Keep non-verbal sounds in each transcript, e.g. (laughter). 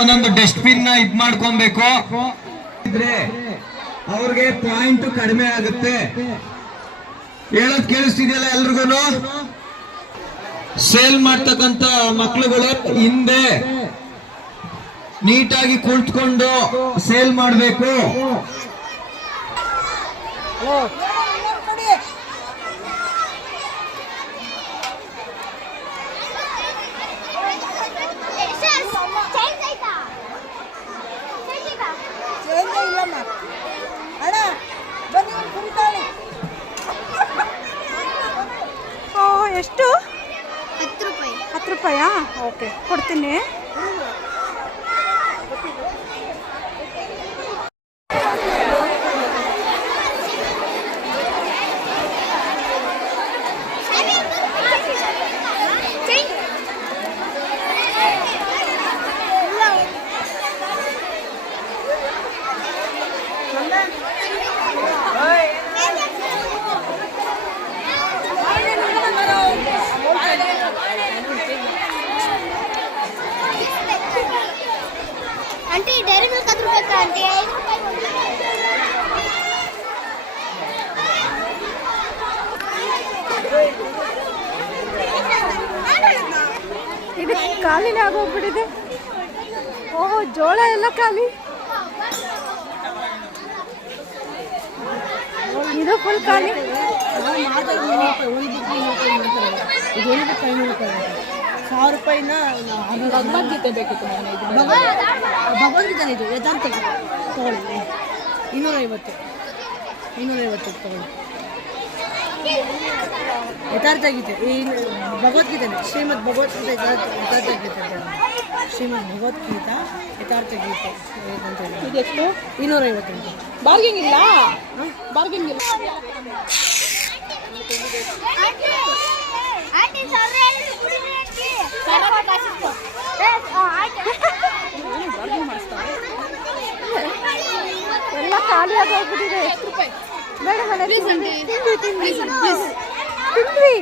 ಒಂದೊಂದು ಡಸ್ಟ್ಬಿನ್ನ ಇದ್ ಮಾಡ್ಕೊಬೇಕು. ಇದ್ರೆ ಅವ್ರಿಗೆ ಪಾಯಿಂಟ್ ಕಡಿಮೆ ಆಗುತ್ತೆ. ಹೇಳೋದ್ ಕೇಳಿಸ್ತಿದೆಯಲ್ಲ ಎಲ್ರಿಗೂ ಸೇಲ್ ಮಾಡ್ತಕ್ಕಂತ ಮಕ್ಳುಗಳು ಹಿಂದೆ ನೀಟಾಗಿ ಕುಳಿತುಕೊಂಡು ಸೇಲ್ ಮಾಡಬೇಕು. ಎಷ್ಟು? ಹತ್ತು ರೂಪಾಯಿ. ಹತ್ತು ರೂಪಾಯಾ? ಓಕೆ ಕೊಡ್ತೀನಿ ಚೇಂಜ್ ಆಂಟಿ ಡೈರಿ ಮಿಲ್ಕ್ ಹತ್ತು ರೂಪಾಯಿ ಆಂಟಿ ಐದು ರೂಪಾಯಿ ಇದು ಖಾಲಿನೇ ಆಗೋಗ್ಬಿಟ್ಟಿದೆ. ಓಹೋ, ಜೋಳ ಎಲ್ಲ ಖಾಲಿ. ಇದು ಫುಲ್ ಖಾಲಿ. ಸಾವಿರ ರೂಪಾಯಿನ ಭಗವದ್ಗೀತೆ ಬೇಕಿತ್ತು ಭಗವದ್ಗೀತೆ ಇದು. ಯಥಾರ್ಥ ತಗೊಳ್ಳಿ. ಇನ್ನೂರೈವತ್ತು. ಇನ್ನೂರೈವತ್ತು ತಗೊಳ್ಳಿ. ಯಥಾರ್ಥ ಗೀತೆ ಈ ಭಗವದ್ಗೀತೆ ಶ್ರೀಮದ್ ಭಗವದ್ಗೀತೆ ಯಥಾರ್ಥ ಯಥಾರ್ಥ ಗೀತೆ ಅಂತ ಹೇಳಿ. ಶ್ರೀಮದ್ ಭಗವದ್ಗೀತಾ ಯಥಾರ್ಥ ಗೀತೆ ಅಂತ. ಇದೆಷ್ಟು? ಇನ್ನೂರೈವತ್ತು ಅಂತ ಬಾರ್ಗಿಂಗ್ ಇಲ್ಲ ಬಾರ್ಗಿಂಗ್ ಇಲ್ಲ. ಎಲ್ಲ ಖಾಲಿ ಆಗೋಗ್ಬಿಟ್ಟಿದೆ ಬೇಡ ಮನೆ ತಿಂದು ತಿಂದ್ವಿ ತಿಂದ್ವಿ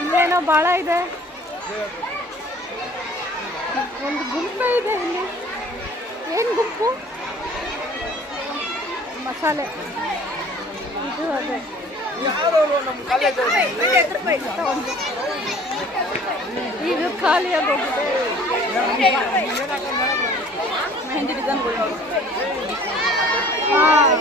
ಇಲ್ಲೇನೋ ಭಾಳ ಇದೆ. ಒಂದು ಗುಂಪೆ ಇದೆ ಇಲ್ಲಿ. ಏನು ಗುಂಪು? ಮಸಾಲೆ. ಇದು ಅದೇ. ಇದು ಖಾಲಿ (laughs) ಹಾಂ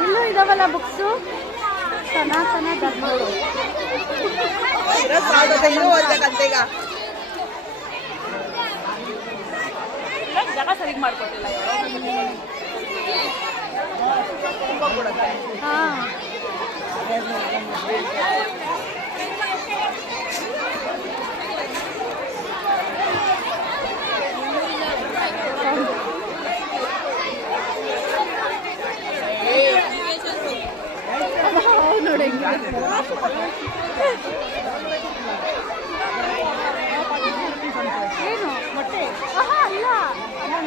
ಇನ್ನೂ ಇದಾವಲ್ಲ ಬುಕ್ಸು ಸನಾತನ ಧರ್ಮಗಳು. ಜಾಗ ಸರಿಗೆ ಮಾಡ್ಕೊಟ್ಟಿಲ್ಲ ಹಾಂ. ಏನು? ಮೊಟ್ಟೆ ಅಲ್ಲ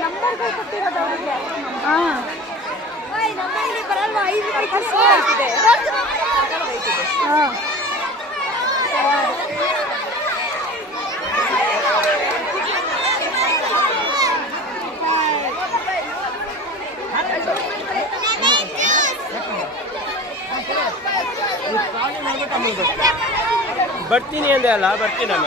ನಂಬರ್ಗಳು ಕೊಟ್ಟಿರೋದು ಅವರಿಗೆ ಹಾಂ ಬರಲ್ವಾ ಐದು ಹಾಂ ಬರ್ತೀನಿ ಅಂದೆ ಅಲ್ಲ ಬರ್ತೀನಮ್ಮ